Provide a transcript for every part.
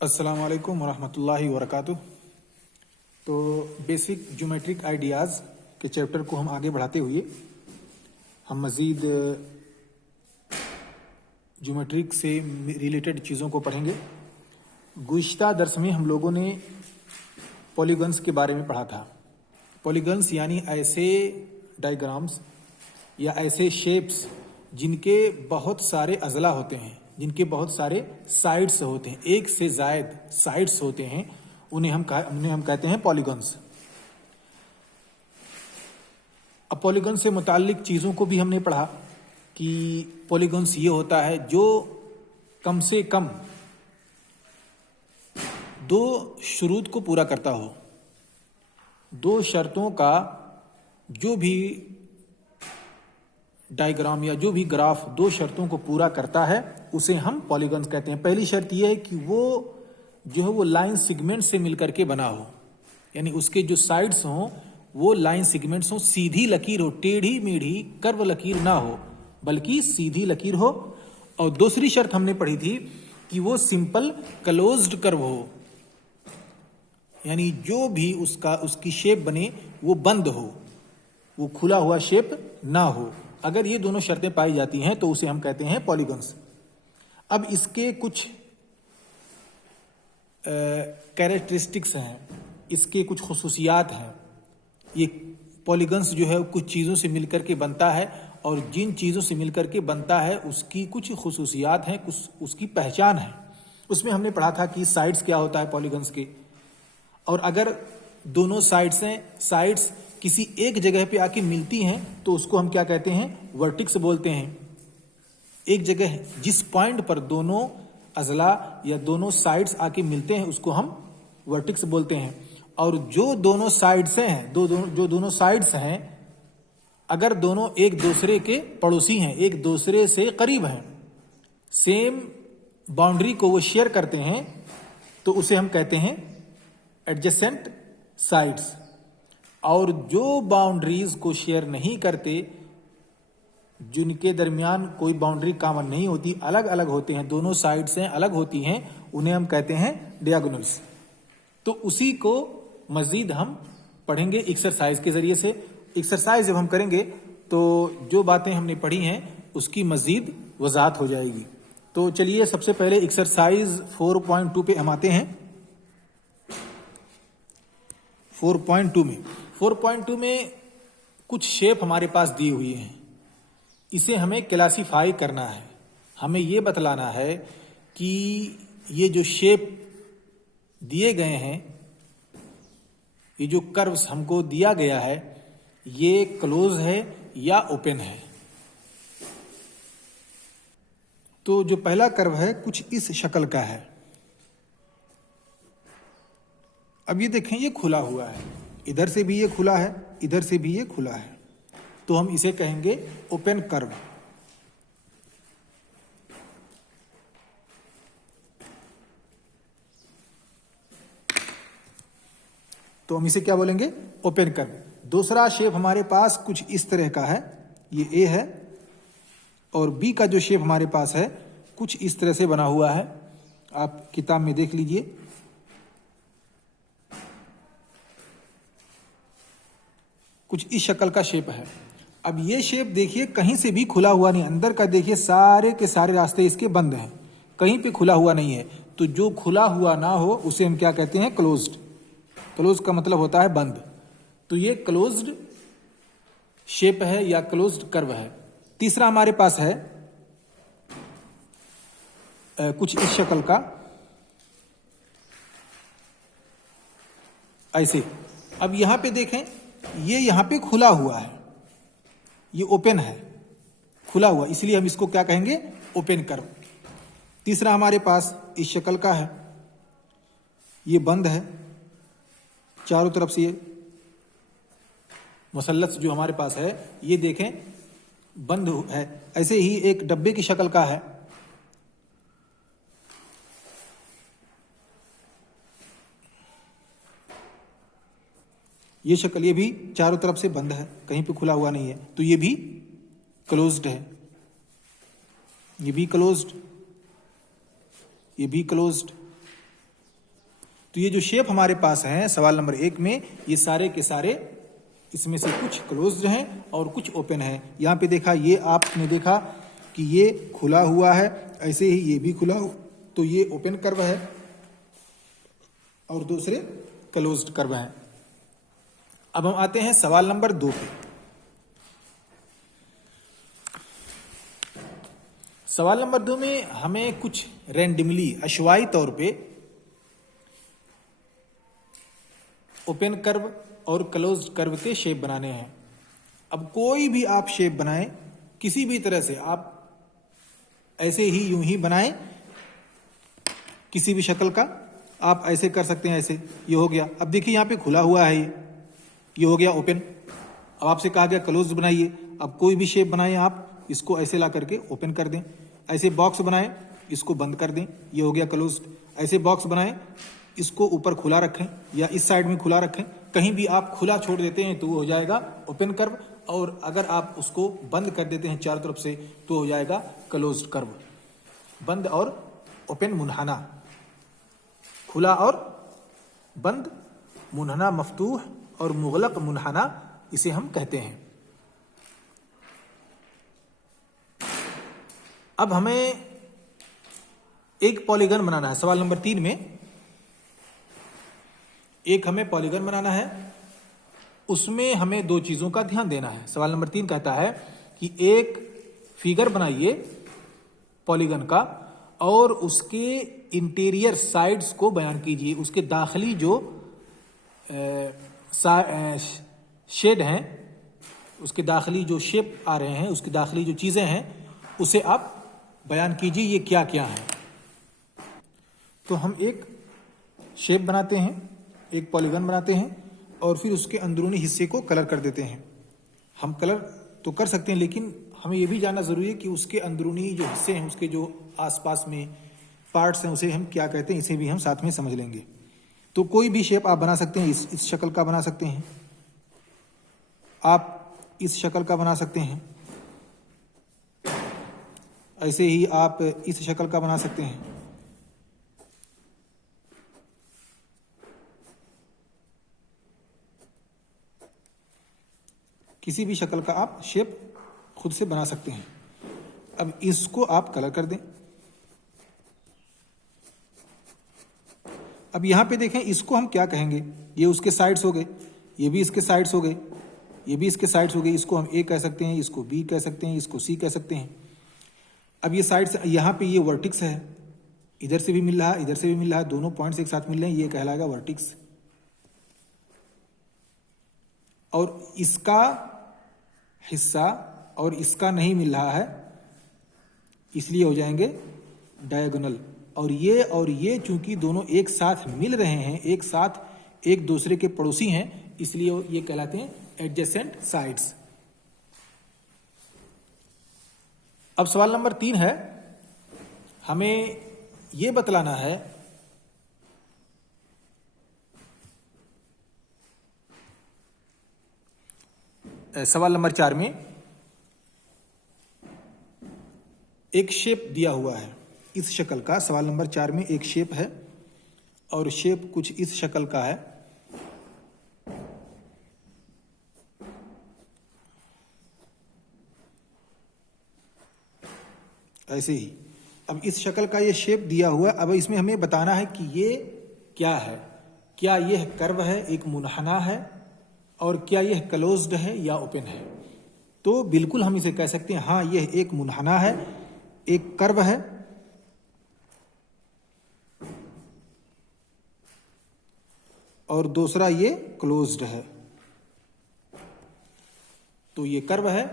अस्सलाम वालेकुम वरहमतुल्लाहि वबरकातुह। तो बेसिक ज्योमेट्रिक आइडियाज़ के चैप्टर को हम आगे बढ़ाते हुए हम मज़ीद ज्योमेट्रिक से रिलेटेड चीज़ों को पढ़ेंगे। गुज़िश्ता दर्स में हम लोगों ने पॉलीगन्स के बारे में पढ़ा था। पॉलीगन्स यानी ऐसे डायग्राम्स या ऐसे शेप्स जिनके बहुत सारे अज़ला होते हैं, जिनके बहुत सारे साइड्स होते हैं, एक से ज़ायद साइड्स होते हैं, उन्हें हम कहते हैं पॉलीगन्स। अब पॉलीगन से मुताल्लिक चीज़ों को भी हमने पढ़ा कि पॉलीगन्स ये होता है जो कम से कम दो शुरूत को पूरा करता हो। दो शर्तों का जो भी डायग्राम या जो भी ग्राफ दो शर्तों को पूरा करता है उसे हम पॉलीगन्स कहते हैं। पहली शर्त यह है कि वो जो है वो लाइन सेगमेंट से मिलकर के बना हो, यानी उसके जो साइड्स हों वो लाइन सेगमेंट्स हों, सीधी लकीर हो, टेढ़ी मेढ़ी कर्व लकीर ना हो बल्कि सीधी लकीर हो। और दूसरी शर्त हमने पढ़ी थी कि वो सिंपल क्लोज्ड कर्व हो, यानी जो भी उसकी शेप बने वो बंद हो, वो खुला हुआ शेप ना हो। अगर ये दोनों शर्तें पाई जाती हैं तो उसे हम कहते हैं पॉलीगन्स। अब इसके कुछ कैरेक्टरिस्टिक्स हैं, इसके कुछ खुसूसियात हैं। ये पॉलीगन्स जो है कुछ चीज़ों से मिलकर के बनता है और जिन चीज़ों से मिलकर के बनता है उसकी कुछ खुसूसियात हैं, कुछ उसकी पहचान है। उसमें हमने पढ़ा था कि साइड्स क्या होता है पॉलीगन्स के, और अगर दोनों साइड्स किसी एक जगह पे आके मिलती हैं तो उसको हम क्या कहते हैं, वर्टिक्स बोलते हैं। एक जगह जिस पॉइंट पर दोनों अजला या दोनों साइड्स आके मिलते हैं उसको हम वर्टिक्स बोलते हैं। और जो दोनों साइड्स हैं, जो दोनों साइड्स हैं, अगर दोनों एक दूसरे के पड़ोसी हैं, एक दूसरे से करीब हैं, सेम बाउंड्री को वो शेयर करते हैं, तो उसे हम कहते हैं एडजेसेंट साइड्स। और जो बाउंड्रीज को शेयर नहीं करते, जिनके दरमियान कोई बाउंड्री कॉमन नहीं होती, अलग अलग होते हैं, दोनों साइड्स हैं अलग होती हैं, उन्हें हम कहते हैं डियागोनल्स। तो उसी को मजीद हम पढ़ेंगे एक्सरसाइज के जरिए से। एक्सरसाइज जब हम करेंगे तो जो बातें हमने पढ़ी हैं उसकी मजीद वजाहत हो जाएगी। तो चलिए सबसे पहले एक्सरसाइज 4.2 पे हम आते हैं। 4.2 में कुछ शेप हमारे पास दी हुई हैं, इसे हमें क्लासीफाई करना है। हमें ये बतलाना है कि ये जो शेप दिए गए हैं, ये जो कर्व्स हमको दिया गया है, ये क्लोज है या ओपन है। तो जो पहला कर्व है कुछ इस शक्ल का है। अब ये देखें, ये खुला हुआ है, इधर से भी ये खुला है, इधर से भी ये खुला है, तो हम इसे कहेंगे ओपन कर्व। तो हम इसे क्या बोलेंगे, ओपन कर्व। दूसरा शेप हमारे पास कुछ इस तरह का है, ये ए है, और बी का जो शेप हमारे पास है कुछ इस तरह से बना हुआ है। आप किताब में देख लीजिए। कुछ इस शक्ल का शेप है। अब ये शेप देखिए कहीं से भी खुला हुआ नहीं, अंदर का देखिए सारे के सारे रास्ते इसके बंद हैं, कहीं पे खुला हुआ नहीं है। तो जो खुला हुआ ना हो उसे हम क्या कहते हैं, क्लोज्ड। क्लोज का मतलब होता है बंद। तो ये क्लोज्ड शेप है या क्लोज्ड कर्व है। तीसरा हमारे पास है कुछ इस शक्ल का, ऐसे। अब यहां पे देखें, ये यहां पे खुला हुआ है, ये ओपन है, खुला हुआ, इसलिए हम इसको क्या कहेंगे, ओपन कर्व। तीसरा हमारे पास इस शक्ल का है, ये बंद है, चारों तरफ से ये मुसल्लत जो हमारे पास है ये देखें बंद है। ऐसे ही एक डब्बे की शक्ल का है, ये शक्ल, ये भी चारों तरफ से बंद है, कहीं पे खुला हुआ नहीं है, तो ये भी क्लोज्ड है। ये भी क्लोज्ड, ये भी क्लोज्ड, तो ये जो शेप हमारे पास है सवाल नंबर 1 में, ये सारे के सारे इसमें से कुछ क्लोज्ड हैं और कुछ ओपन है। यहाँ पे देखा, ये आपने देखा कि ये खुला हुआ है, ऐसे ही ये भी खुला हुआ, तो ये ओपन कर्व है और दूसरे क्लोज्ड कर्व हैं। अब हम आते हैं सवाल नंबर 2 पे। सवाल नंबर 2 में हमें कुछ रैंडमली अश्वाई तौर पे ओपन कर्व और क्लोज्ड कर्व के शेप बनाने हैं। अब कोई भी आप शेप बनाएं, किसी भी तरह से आप ऐसे ही यूं ही बनाएं, किसी भी शक्ल का आप ऐसे कर सकते हैं, ऐसे ये हो गया। अब देखिए यहाँ पे खुला हुआ है, ये हो गया ओपन। अब आपसे कहा गया क्लोज्ड बनाइए। अब कोई भी शेप बनाएं आप, इसको ऐसे ला करके ओपन कर दें। ऐसे बॉक्स बनाएं, इसको बंद कर दें, ये हो गया क्लोज्ड। ऐसे बॉक्स बनाएं, इसको ऊपर खुला रखें या इस साइड में खुला रखें। कहीं भी आप खुला छोड़ देते हैं तो वो हो जाएगा ओपन कर्व, और अगर आप उसको बंद कर देते हैं चारों तरफ से तो हो जाएगा क्लोज्ड कर्व। बंद और ओपन मुनहना, खुला और बंद, मुनहना मफ्तूह और मुगलक मुनहना, इसे हम कहते हैं। अब हमें एक पॉलीगन बनाना है। सवाल नंबर 3 में एक हमें पॉलीगन बनाना है, उसमें हमें 2 चीजों का ध्यान देना है। सवाल नंबर 3 कहता है कि एक फिगर बनाइए पॉलीगन का और उसके इंटीरियर साइड्स को बयान कीजिए। उसके दाखिली जो शेड हैं, उसके दाखिली जो शेप आ रहे हैं, उसकी दाखिली जो चीजें हैं, उसे आप बयान कीजिए, ये क्या क्या है। तो हम एक शेप बनाते हैं, एक पॉलीगन बनाते हैं और फिर उसके अंदरूनी हिस्से को कलर कर देते हैं। हम कलर तो कर सकते हैं, लेकिन हमें यह भी जानना जरूरी है कि उसके अंदरूनी जो हिस्से हैं, उसके जो आसपास में पार्ट्स हैं, उसे हम क्या कहते हैं, इसे भी हम साथ में समझ लेंगे। तो कोई भी शेप आप बना सकते हैं, इस शक्ल का बना सकते हैं, आप इस शक्ल का बना सकते हैं, ऐसे ही आप इस शक्ल का बना सकते हैं। किसी भी शक्ल का आप शेप खुद से बना सकते हैं। अब इसको आप कलर कर दें। अब यहां पे देखें, इसको हम क्या कहेंगे, ये उसके साइड्स हो गए, ये भी इसके साइड्स हो गए, ये भी इसके साइड्स हो गए। इसको हम ए कह सकते हैं, इसको बी कह सकते हैं, इसको सी कह सकते हैं। अब ये साइड्स, यहाँ पे ये वर्टिक्स है, इधर से भी मिल रहा है, इधर से भी मिल रहा है, दोनों पॉइंट्स एक साथ मिल रहे हैं, ये कहलाएगा वर्टिक्स। और इसका हिस्सा और इसका नहीं मिल रहा है, इसलिए हो जाएंगे डायगोनल। और ये चूंकि दोनों एक साथ मिल रहे हैं, एक साथ एक दूसरे के पड़ोसी हैं, इसलिए ये कहलाते हैं एडजेसेंट साइड्स। अब सवाल नंबर 3 है, हमें यह बतलाना है सवाल नंबर 4 में एक शेप दिया हुआ है इस शक्ल का। सवाल नंबर 4 में एक शेप है और शेप कुछ इस शक्ल का है। ऐसे ही अब इस शक्ल का ये शेप दिया हुआ है। अब इसमें हमें बताना है कि ये क्या है, क्या यह कर्व है, एक मुनहना है, और क्या यह क्लोज्ड है या ओपन है। तो बिल्कुल हम इसे कह सकते हैं, हाँ यह एक मुनहना है, एक कर्व है, और दूसरा ये क्लोज्ड है। तो ये कर्व है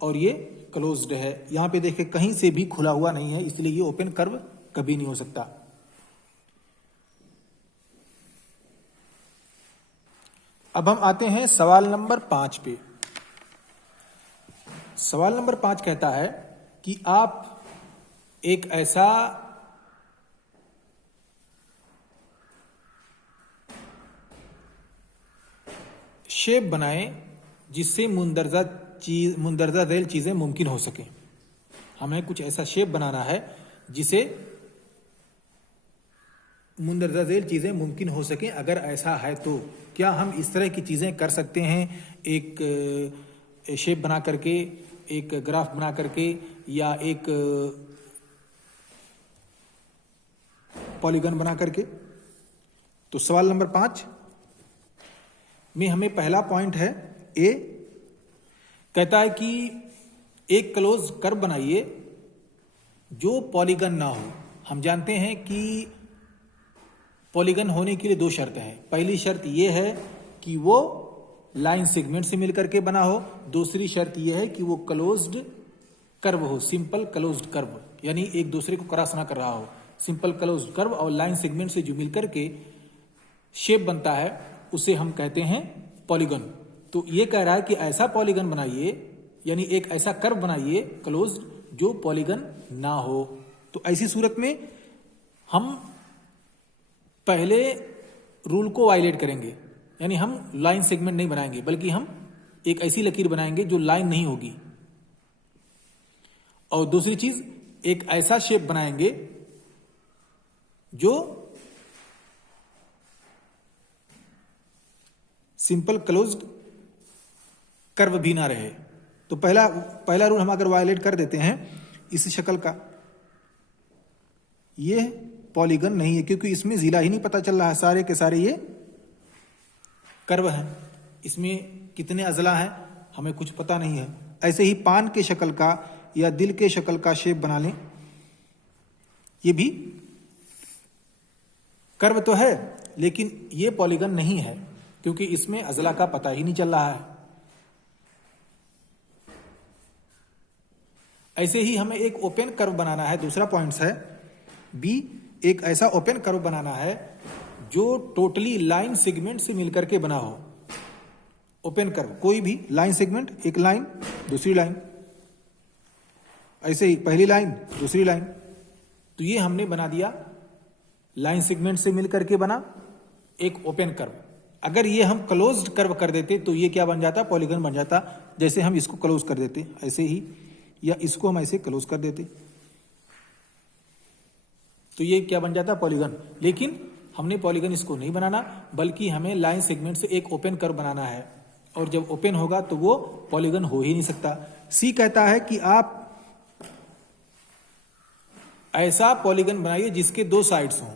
और ये क्लोज्ड है। यहां पे देखें, कहीं से भी खुला हुआ नहीं है, इसलिए ये ओपन कर्व कभी नहीं हो सकता। अब हम आते हैं सवाल नंबर 5 पे। सवाल नंबर 5 कहता है कि आप एक ऐसा शेप बनाएं जिससे मुंदरजा झैल चीजें मुमकिन हो सके। हमें कुछ ऐसा शेप बनाना है जिसे मुंदरजा झेल चीज़ें मुमकिन हो सकें। अगर ऐसा है तो क्या हम इस तरह की चीज़ें कर सकते हैं, एक शेप बना करके, एक ग्राफ बना करके, या एक पॉलीगन बना करके? तो सवाल नंबर 5 में हमें पहला पॉइंट है ए, कहता है कि एक क्लोज कर्व बनाइए जो पॉलीगन ना हो। हम जानते हैं कि पॉलीगन होने के लिए दो शर्तें हैं। पहली शर्त यह है कि वो लाइन सेगमेंट से मिलकर के बना हो, दूसरी शर्त यह है कि वो क्लोज्ड कर्व हो, सिंपल क्लोज्ड कर्व, यानी एक दूसरे को क्रॉस ना कर रहा हो। सिंपल क्लोज्ड कर्व और लाइन सेगमेंट से जो मिलकर के शेप बनता है उसे हम कहते हैं पॉलीगन। तो ये कह रहा है कि ऐसा पॉलीगन बनाइए, यानी एक ऐसा कर्व बनाइए क्लोज्ड जो पॉलीगन ना हो। तो ऐसी सूरत में हम पहले रूल को वायलेट करेंगे, यानी हम लाइन सेगमेंट नहीं बनाएंगे, बल्कि हम एक ऐसी लकीर बनाएंगे जो लाइन नहीं होगी। और दूसरी चीज, एक ऐसा शेप बनाएंगे जो सिंपल क्लोज्ड कर्व भी ना रहे। तो पहला रूल हम अगर वायलेट कर देते हैं इस शक्ल का, ये पॉलीगन नहीं है, क्योंकि इसमें जिला ही नहीं पता चल रहा है, सारे के सारे ये कर्व हैं। इसमें कितने अजला हैं हमें कुछ पता नहीं है। ऐसे ही पान के शक्ल का या दिल के शक्ल का शेप बना लें, ये भी कर्व तो है लेकिन ये पॉलीगन नहीं है, क्योंकि इसमें अजला का पता ही नहीं चल रहा है। ऐसे ही हमें एक ओपन कर्व बनाना है। दूसरा पॉइंट्स है बी, एक ऐसा ओपन कर्व बनाना है जो टोटली लाइन सेगमेंट से मिलकर के बना हो। ओपन कर्व कोई भी लाइन सेगमेंट, एक लाइन दूसरी लाइन, ऐसे ही पहली लाइन दूसरी लाइन। तो ये हमने बना दिया लाइन सेगमेंट से मिलकर के बना एक ओपन कर्व। अगर ये हम क्लोज्ड कर्व कर देते तो ये क्या बन जाता, पॉलीगन बन जाता। जैसे हम इसको क्लोज कर देते ऐसे ही, या इसको हम ऐसे क्लोज कर देते तो ये क्या बन जाता, पॉलीगन। लेकिन हमने पॉलीगन इसको नहीं बनाना, बल्कि हमें लाइन सेगमेंट से एक ओपन कर्व बनाना है, और जब ओपन होगा तो वो पॉलीगन हो ही नहीं सकता। सी कहता है कि आप ऐसा पॉलीगन बनाइए जिसके दो साइड्स हों।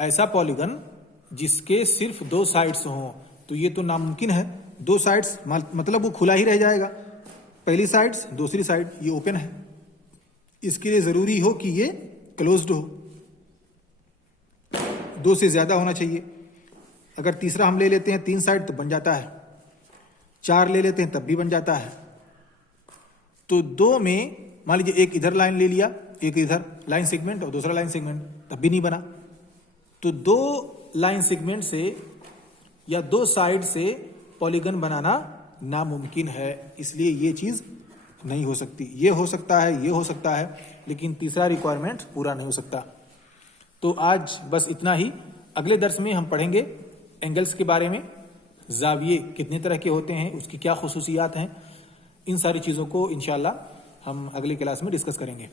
ऐसा पॉलीगन जिसके सिर्फ दो साइड्स हों, तो ये तो नामुमकिन है। दो साइड्स मतलब वो खुला ही रह जाएगा, पहली साइड्स दूसरी साइड, ये ओपन है। इसके लिए जरूरी हो कि ये क्लोज्ड हो, दो से ज्यादा होना चाहिए। अगर तीसरा हम ले लेते हैं 3 साइड तो बन जाता है, 4 ले लेते हैं तब भी बन जाता है। तो दो में मान लीजिए एक इधर लाइन ले लिया, एक इधर लाइन सेगमेंट और दूसरा लाइन सेगमेंट, तब भी नहीं बना। तो दो लाइन सेगमेंट से या दो साइड से पॉलीगन बनाना नामुमकिन है, इसलिए ये चीज नहीं हो सकती। ये हो सकता है, ये हो सकता है, लेकिन तीसरा रिक्वायरमेंट पूरा नहीं हो सकता। तो आज बस इतना ही। अगले दर्स में हम पढ़ेंगे एंगल्स के बारे में, जाविये कितने तरह के होते हैं, उसकी क्या खुसूसियात हैं। इन सारी चीज़ों को इंशाल्लाह हम अगली क्लास में डिस्कस करेंगे।